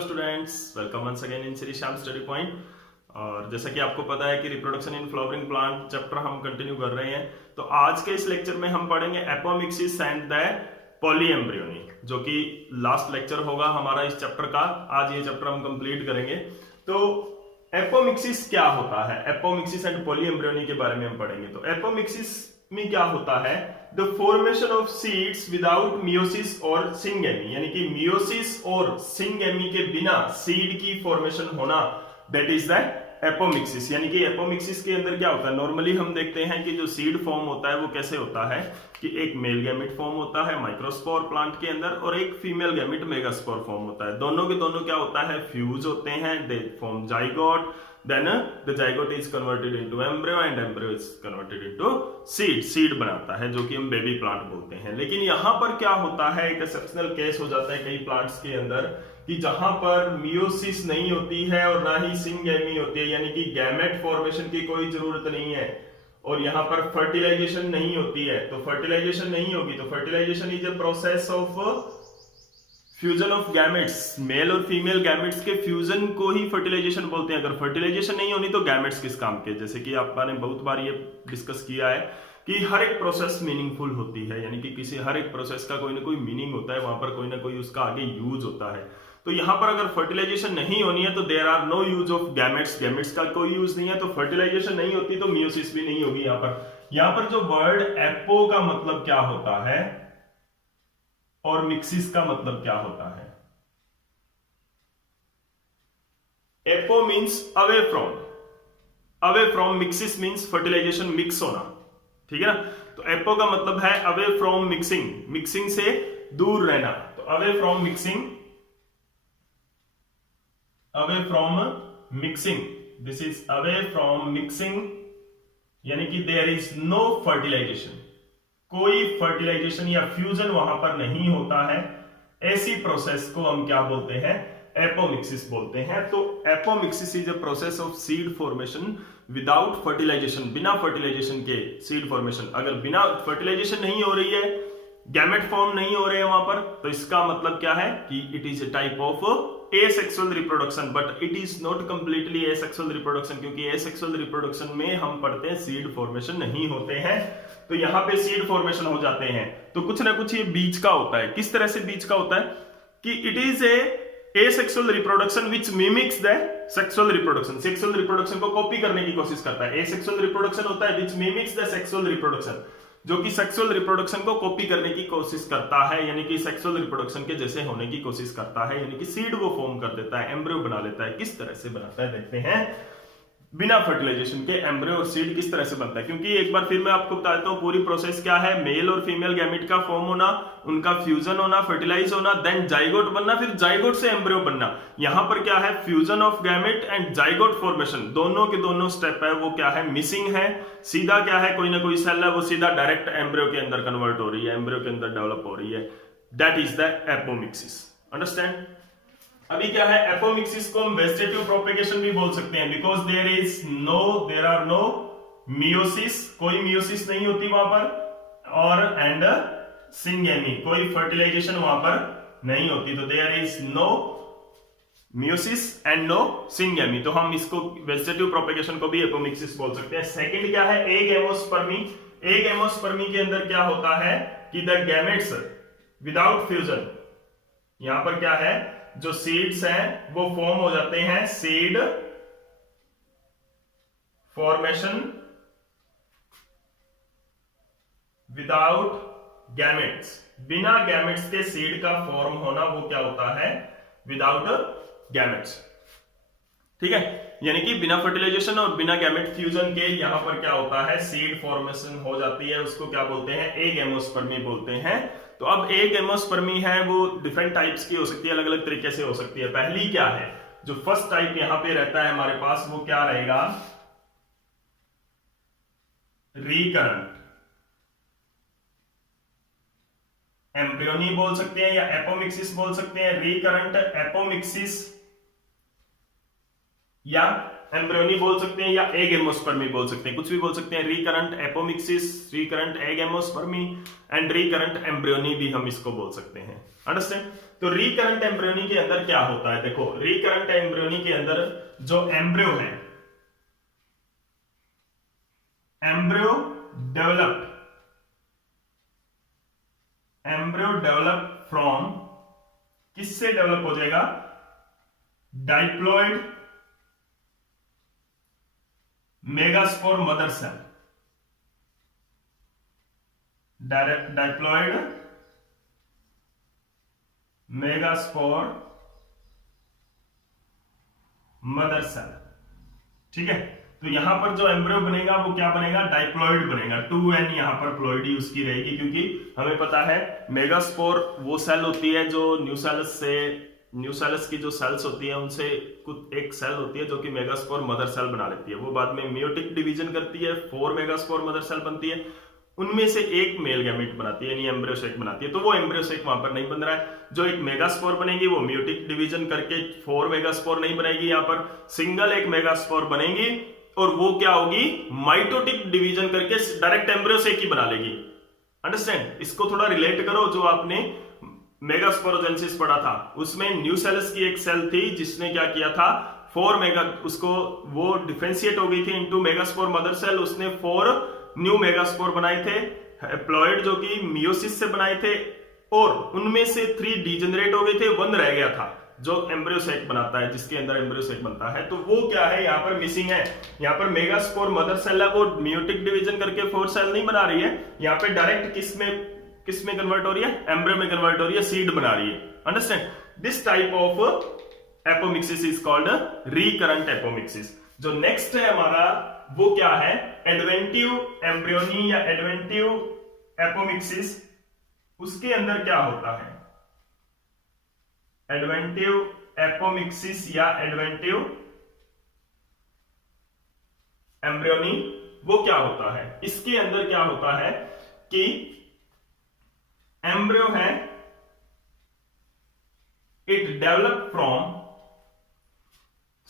Students, welcome once again in Shri Shyam study point. और जैसा कि आपको पता है कि reproduction in flowering plant chapter हम कंटिन्यू कर रहे हैं। तो आज के इस लेक्चर में हम पढ़ेंगे एपोमिक्सिस एंड द पॉलीएम्ब्रियोनी, जो कि लास्ट लेक्चर होगा हमारा इस चैप्टर का। आज ये चैप्टर हम कंप्लीट करेंगे। तो एपोमिक्सिस क्या होता है, एपोमिक्सिस एंड पॉलीएम्ब्रियोनी के बारे में हम पढ़ेंगे। तो एपोमिक्सिस में क्या होता है, the formation of seeds without meiosis और सिंगेमी, यानी कि मियोसिस और सिंगेमी के बिना सीड की फॉर्मेशन होना, दैट इज द एपोमिक्सिस। यानी कि एपोमिक्सिस के अंदर क्या होता है, नॉर्मली हम देखते हैं कि जो सीड फॉर्म होता है वो कैसे होता है कि एक मेल गैमेट फॉर्म होता है माइक्रोस्पोर प्लांट के अंदर और एक फीमेल गैमेट मेगास्पोर फॉर्म होता है। दोनों के दोनों क्या होता है, फ्यूज होते हैं, they form zygote, then the zygote is converted into embryo and embryo is converted into seed बनाता है, जो कि हम बेबी प्लांट बोलते हैं। लेकिन यहाँ पर क्या होता है, एक एक्सेप्शनल केस हो जाता है कई प्लांट्स के अंदर कि जहां पर मियोसिस नहीं होती है और ना ही सिंगेमी होती है, यानी कि गैमेट फॉर्मेशन की कोई जरूरत नहीं है और यहाँ पर फर्टिलाइजेशन नहीं होती है। तो फर्टिलाइजेशन नहीं होगी तो fertilisation is a process of fusion of gametes, male और फीमेल गैमेट्स के फ्यूजन को ही फर्टिलाइजेशन बोलते हैं। अगर फर्टिलाइजेशन नहीं होनी तो गैमेट्स किस काम के, जैसे कि आपने बहुत बार ये डिस्कस किया है कि हर एक प्रोसेस मीनिंगफुल होती है, यानी कि किसी हर एक प्रोसेस का कोई ना कोई मीनिंग होता है, वहां पर कोई ना कोई उसका आगे यूज होता है। तो यहाँ पर अगर फर्टिलाइजेशन नहीं होनी है तो there are no use of gametes, gametes का कोई यूज नहीं है, तो फर्टिलाइजेशन नहीं होती तो मियोसिस भी नहीं होगी। यहाँ पर जो वर्ड एपो का मतलब क्या होता है और मिक्सिस का मतलब क्या होता है। Apo means away from, mixis means fertilisation, mix होना, ठीक है ना। तो एपो का मतलब है अवे फ्रॉम मिक्सिंग, मिक्सिंग से दूर रहना। तो away from mixing, this is away from mixing, यानी कि देयर इज नो फर्टिलाइजेशन, कोई फर्टिलाइजेशन या फ्यूजन वहां पर नहीं होता है। ऐसी प्रोसेस को हम क्या बोलते हैं, एपोमिक्सिस बोलते हैं। तो apomixis is a process of seed formation without fertilisation, बिना फर्टिलाइजेशन के सीड फॉर्मेशन। अगर बिना फर्टिलाइजेशन नहीं हो रही है, गैमेट फॉर्म नहीं हो रहे हैं वहां पर, तो इसका मतलब क्या है कि it is a type of asexual reproduction, but it is not completely asexual reproduction, क्योंकि एसेक्सुअल रिप्रोडक्शन में हम पढ़ते हैं सीड फॉर्मेशन नहीं होते हैं। तो यहाँ पे सीड फॉर्मेशन हो जाते हैं तो कुछ ना कुछ ये बीच का होता है। किस तरह से बीच का होता है कि it is a asexual reproduction which mimics the sexual reproduction, sexual reproduction को कॉपी करने की कोशिश करता है। एसेक्सुअल रिप्रोडक्शन होता है विच मिमिक्स द सेक्सुअल रिप्रोडक्शन, जो कि सेक्सुअल रिप्रोडक्शन को कॉपी करने की कोशिश करता है, यानी कि सेक्सुअल रिप्रोडक्शन के जैसे होने की कोशिश करता है, यानी कि सीड को फॉर्म कर देता है, एम्ब्रियो बना लेता है। किस तरह से बनाता है देखते हैं, बिना फर्टिलाइजेशन के एम्ब्रियो और सीड किस तरह से बनता है। क्योंकि एक बार फिर मैं आपको बता देता हूं पूरी प्रोसेस क्या है, मेल और फीमेल गैमेट का फॉर्म होना, उनका फ्यूजन होना, फर्टिलाइज होना, देन जाइगोट बनना, फिर जाइगोट से एम्ब्रियो बनना। यहां पर क्या है, fusion of gamete and zygote formation, दोनों के दोनों स्टेप है वो क्या है, मिसिंग है। सीधा क्या है, कोई ना कोई सेल है वो सीधा डायरेक्ट एम्ब्रियो के अंदर कन्वर्ट हो रही है, एम्ब्रियो के अंदर डेवलप हो रही है। That is the apomixis. Understand. अभी क्या है, एपोमिक्सिस को हम वेजिटेटिव प्रोपेगेशन भी बोल सकते हैं, because there are no meiosis, कोई मियोसिस नहीं होती वहां पर, और एंड सिंगेमी, कोई फर्टिलाइजेशन वहां पर नहीं होती। तो there is no meiosis and no syngamy, तो हम इसको वेजिटेटिव प्रोपेगेशन को भी एपोमिक्सिस बोल सकते हैं। सेकंड क्या है, एग एमोस्पर्मी। एग एमोस्पर्मी के अंदर क्या होता है कि द गैमेट्स विदाउट फ्यूजन, यहां पर क्या है, जो सीड्स हैं वो फॉर्म हो जाते हैं, सीड फॉर्मेशन विदाउट गैमेट्स, बिना गैमेट्स के सीड का फॉर्म होना, वो क्या होता है, विदाउट गैमेट्स, ठीक है। यानी कि बिना फर्टिलाइजेशन और बिना गैमेट फ्यूजन के यहां पर क्या होता है, सीड फॉर्मेशन हो जाती है, उसको क्या बोलते हैं, एग एमोस्पर्मी बोलते हैं। तो अब एग एमोस्पर्मी है वो डिफरेंट टाइप्स की हो सकती है, अलग अलग तरीके से हो सकती है। पहली क्या है, जो फर्स्ट टाइप यहां पे रहता है हमारे पास, वो क्या रहेगा, रिकरेंट एम्ब्रियोनी बोल सकते हैं या एपोमिक्सिस बोल सकते हैं। रिकरेंट एपोमिक्सिस या एम्ब्रियोनी बोल सकते हैं या एग एमोस्पर्मी बोल सकते हैं, कुछ भी बोल सकते हैं। Recurrent apomixis, recurrent agamospermy and recurrent embryony भी हम इसको बोल सकते हैं। अंडरस्टैंड? तो रिकरेंट एम्ब्रियोनी के अंदर क्या होता है, देखो रिकरेंट एम्ब्रियोनी के अंदर जो एम्ब्रियो है, एम्ब्रियो डेवलप फ्रॉम, किससे डेवलप हो जाएगा, diploid megaspore mother cell, diploid megaspore mother cell. ठीक है, तो यहां पर जो एम्ब्रियो बनेगा वो क्या बनेगा, डाइप्लॉइड बनेगा। 2n यहां पर प्लॉइड ही उसकी रहेगी, क्योंकि हमें पता है मेगास्पोर वो सेल होती है जो न्यूसेलस की जो सेल्स होती है उनसे कुछ एक सेल होती है जो कि मेगास्पोर मदर सेल बना लेती है। वो बाद में मियोटिक डिवीजन करती है, 4 मेगास्पोर मदर सेल बनती है, उनमें से एक मेल गैमेट बनाती है, यानी एम्ब्रियोसेक बनाती है। तो वो एम्ब्रियोसेक वहां पर नहीं बन रहा है। जो एक मेगास्पोर बनेगी वो म्यूटिक डिवीजन करके 4 मेगास्पोर नहीं बनेगी, यहां पर सिंगल एक मेगास्पोर बनेगी और वो क्या होगी, माइटोटिक डिवीजन करके डायरेक्ट एम्ब्रियोसेक ही बना लेगी। अंडरस्टैंड? इसको थोड़ा रिलेट करो, जो आपने मेगास्पोरोजेनेसिस पढ़ा था उसमें न्यूसेलस की एक सेल थी जिसने क्या किया था, 4 मेगा, उसको वो डिफरेंशिएट हो गई थी इनटू मेगास्पोर मदर सेल, उसने 4 न्यू मेगास्पोर बनाए थे, हैप्लॉइड जो कि मियोसिस से बनाए थे, और उनमें से 3 डिजेनरेट हो गए थे, 1 रह गया था जो एम्ब्रियोसेक बनाता है, जिसके अंदर एम्ब्रियोसेक बनता है। तो वो क्या है, यहाँ पर मिसिंग है। यहाँ पर मेगास्पोर मदर सेल है, वो मियोटिक डिवीजन करके 4 सेल नहीं बना रही है, यहाँ पे डायरेक्ट किसमें कन्वर्ट हो रही है, एम्ब्रियो में कन्वर्ट हो रही है, सीड बना रही है। Understand? This type of apomixis is called recurrent apomixis. जो नेक्स्ट है हमारा वो क्या है, एडवेंटिव एम्ब्रियोनी या एडवेंटिव एपोमिक्सिस। उसके अंदर क्या होता है, एडवेंटिव एपोमिक्सिस या एडवेंटिव एम्ब्रियोनी, वो क्या होता है, इसके अंदर क्या होता है कि एम्ब्रियो है, it develop from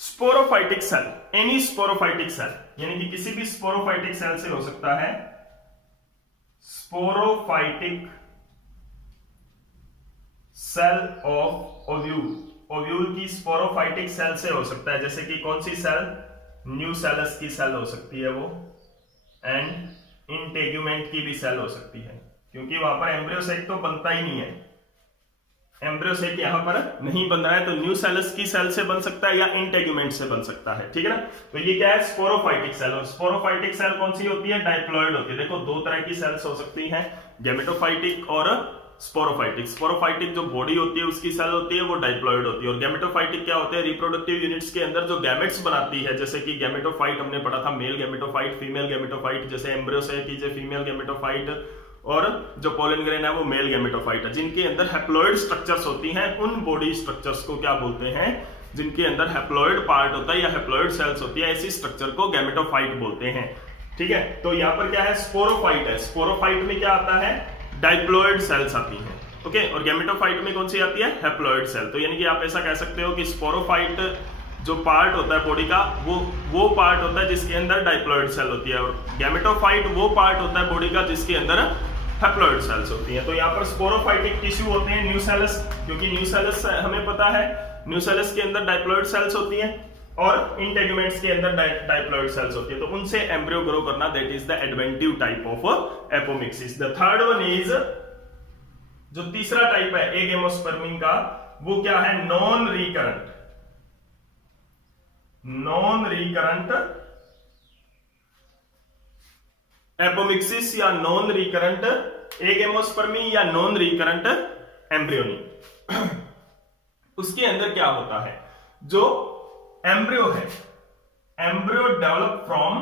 sporophytic cell, any sporophytic cell, यानी कि किसी भी स्पोरोफाइटिक सेल से हो सकता है, sporophytic cell of ovule, ovule की स्पोरोफाइटिक सेल से हो सकता है। जैसे कि कौन सी सेल, न्यूसेलस की सेल हो सकती है वो, एंड इंटेग्यूमेंट की भी सेल हो सकती है, क्योंकि वहां पर एम्ब्रियोसेक तो बनता ही नहीं है, एम्ब्रियोसेक यहां पर नहीं बन रहा है, तो न्यूसेलस की सेल से बन सकता है या इंटेग्यूमेंट से बन सकता है। ठीक है ना? तो ये क्या है, स्पोरोफाइटिक सेल। और स्पोरोफाइटिक सेल कौन सी होती है, डाइप्लॉइड होती है। देखो 2 तरह की सेल्स हो सकती हैं, गैमेटोफाइटिक और स्पोरोफाइटिक। स्पोरोफाइटिक जो बॉडी होती है उसकी सेल होती है, वो डाइप्लॉइड होती है। और गैमेटोफाइटिक क्या होते हैं, रिप्रोडक्टिव यूनिट्स के अंदर जो गैमेट्स बनाती है, जैसे कि गैमेटोफाइट हमने पढ़ा था, मेल गैमेटोफाइट, फीमेल गैमेटोफाइट, जैसे एम्ब्रियोसेक की फीमेल गैमेटोफाइट, और जो पोलन ग्रेन है वो मेल गैमेटोफाइट है, जिनके अंदर हैप्लॉइड स्ट्रक्चर्स होती हैं। उन बॉडी स्ट्रक्चर्स को क्या बोलते हैं, जिनके अंदर हैप्लॉइड पार्ट होता है या हैप्लॉइड सेल्स होती है, ऐसी स्ट्रक्चर को गैमेटोफाइट बोलते हैं। ठीक है, तो यहाँ पर क्या है, स्पोरोफाइट है। स्पोरोफाइट में क्या आता है, डाइप्लॉइड सेल्स आती हैं। ओके, और गैमेटोफाइट में कौन सी आती है, हैप्लॉइड सेल। तो यानी कि आप ऐसा कह सकते हो कि स्पोरोफाइट जो पार्ट होता है बॉडी का, वो पार्ट होता है जिसके अंदर डाइप्लॉइड सेल होती है, और गैमेटोफाइट वो पार्ट होता है बॉडी का जिसके अंदर हैप्लॉइड सेल्स होती हैं। तो यहाँ पर स्पोरोफाइटिक टिश्यू होते हैं न्यूसेलस, क्योंकि न्यूसेलस हमें पता है न्यूसेलस के अंदर डाइप्लॉइड सेल्स होती हैं और इंटेग्यूमेंट्स के अंदर डाइप्लॉइड सेल्स होती है। तो उनसे एम्ब्रियो ग्रो करना, that is the adventive type of apomixis. The third one is, जो तीसरा टाइप है एग एमोस्पर्मी का, वो क्या है, नॉन रिकरेंट एपोमिक्सिस या नॉन रिकरेंट एग एमोस्पर्मी या नॉन रिकरेंट एम्ब्रियोनी। उसके अंदर क्या होता है, जो एम्ब्रियो है, embryo develop from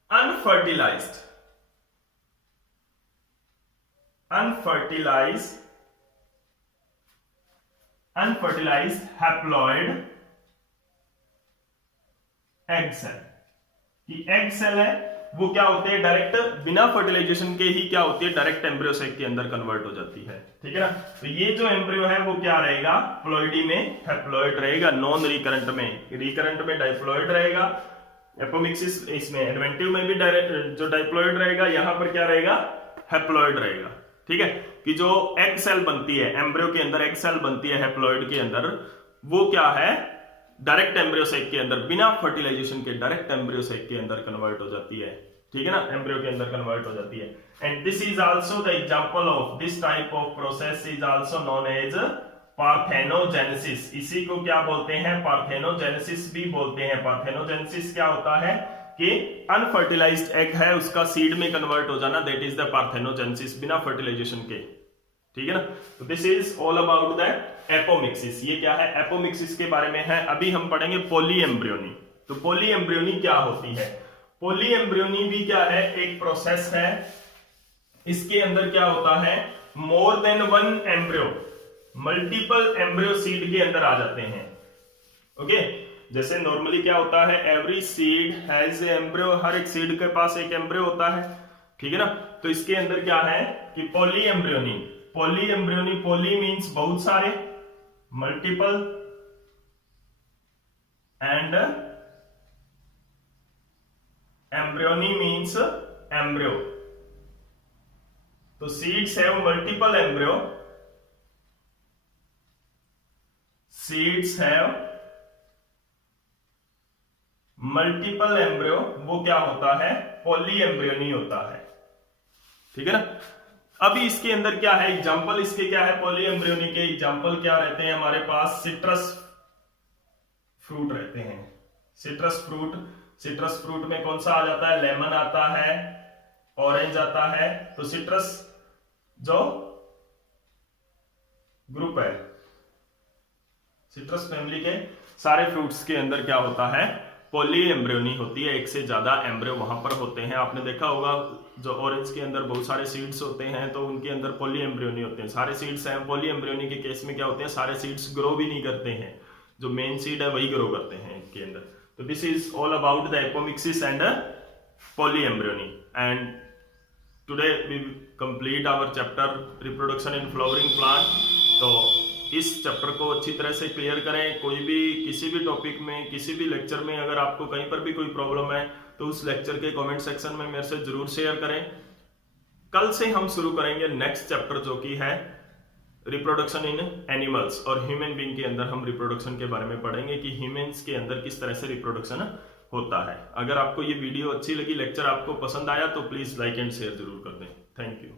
unfertilised haploid egg cell. कि एग सेल है वो क्या होते हैं, डायरेक्ट बिना फर्टिलाइजेशन के ही क्या होती है, डायरेक्ट एम्ब्रियो साइक के अंदर कन्वर्ट हो जाती है। ठीक है ना। तो ये जो एम्ब्रियो है वो क्या रहेगा, प्लॉइडी में हैप्लॉइड रहेगा, नॉन रिकरेंट में, रिकरेंट में डाइप्लॉइड रहेगा, एपोमिक्सिस इसमें एडवेंटिव में भी जो डाइप्लॉइड रहेगा, यहां पर क्या रहेगा, हैप्लॉइड रहेगा। ठीक है, कि जो एग सेल बनती है एम्ब्रियो के अंदर, एग सेल बनती है हैप्लॉइड के अंदर, वो क्या है, डायरेक्ट एम्ब्रियो साइक के अंदर बिना फर्टिलाइजेशन के डायरेक्ट एम्ब्रियो साइक के अंदर कन्वर्ट हो जाती है। ठीक है ना, एम्ब्रियो के अंदर कन्वर्ट हो जाती है। And this is also the example of this type of process is also known as parthenogenesis. इसी को क्या बोलते हैं, पार्थेनोजेनेसिस भी बोलते हैं। पार्थेनोजेनेसिस क्या होता है कि अनफर्टिलाइज्ड एग है उसका सीड में कन्वर्ट हो जाना, दैट इज द पार्थेनोजेनेसिस, बिना फर्टिलाइजेशन के। ठीक है ना। तो this is all about the apomixis. ये क्या है, एपोमिक्सिस के बारे में है। अभी हम पढ़ेंगे पॉलीएम्ब्रियोनी। तो पॉलीएम्ब्रियोनी क्या होती है, पॉलीएम्ब्रियोनी भी क्या है, एक प्रोसेस है। इसके अंदर क्या होता है, more than one embryo, multiple embryo seed के अंदर आ जाते हैं। ओके, जैसे नॉर्मली क्या होता है, every seed has a embryo, हर एक सीड के पास एक एम्ब्रियो होता है। ठीक है ना। तो इसके अंदर क्या है कि पॉलीएम्ब्रियोनी, पॉलीएम्ब्रियोनी, पॉली मींस बहुत सारे, multiple and embryony means embryo. तो seeds have multiple embryo, seeds have multiple embryo, वो क्या होता है, पॉलीएम्ब्रियोनी होता है। ठीक है ना। अभी इसके अंदर क्या है, एग्जांपल इसके क्या है, पॉलीएम्ब्रियोनी के एग्जांपल क्या रहते हैं हमारे पास, सिट्रस फ्रूट रहते हैं। सिट्रस फ्रूट, सिट्रस फ्रूट में कौन सा आ जाता है, लेमन आता है, ऑरेंज आता है। तो सिट्रस जो ग्रुप है, सिट्रस फैमिली के सारे फ्रूट्स के अंदर क्या होता है, पॉलीएम्ब्रियोनी होती है। एक से ज्यादा एम्ब्रियो वहां पर होते हैं। आपने देखा होगा जो ऑरेंज के अंदर बहुत सारे सीड्स होते हैं, तो उनके अंदर पॉलीएम्ब्रियोनी होते हैं। सारे सीड्स हैं, पॉलीएम्ब्रियोनी के केस में क्या होते हैं, सारे सीड्स ग्रो भी नहीं करते हैं, जो मेन सीड है वही ग्रो करते हैं इनके अंदर। तो this is all about the apomixis and polyembryony. And today we complete our chapter reproduction in flowering plant. तो इस चैप्टर को अच्छी तरह से क्लियर करें। कोई भी किसी भी टॉपिक में, किसी भी लेक्चर में अगर आपको कहीं पर भी कोई प्रॉब्लम है तो उस लेक्चर के कमेंट सेक्शन में मेरे से जरूर शेयर करें। कल से हम शुरू करेंगे नेक्स्ट चैप्टर, जो कि है रिप्रोडक्शन इन एनिमल्स, और ह्यूमन बीइंग के अंदर हम रिप्रोडक्शन के बारे में पढ़ेंगे कि ह्यूमंस के अंदर किस तरह से रिप्रोडक्शन होता है। अगर आपको ये वीडियो अच्छी लगी, लेक्चर आपको पसंद आया, तो प्लीज लाइक एंड शेयर जरूर कर दें। Thank you.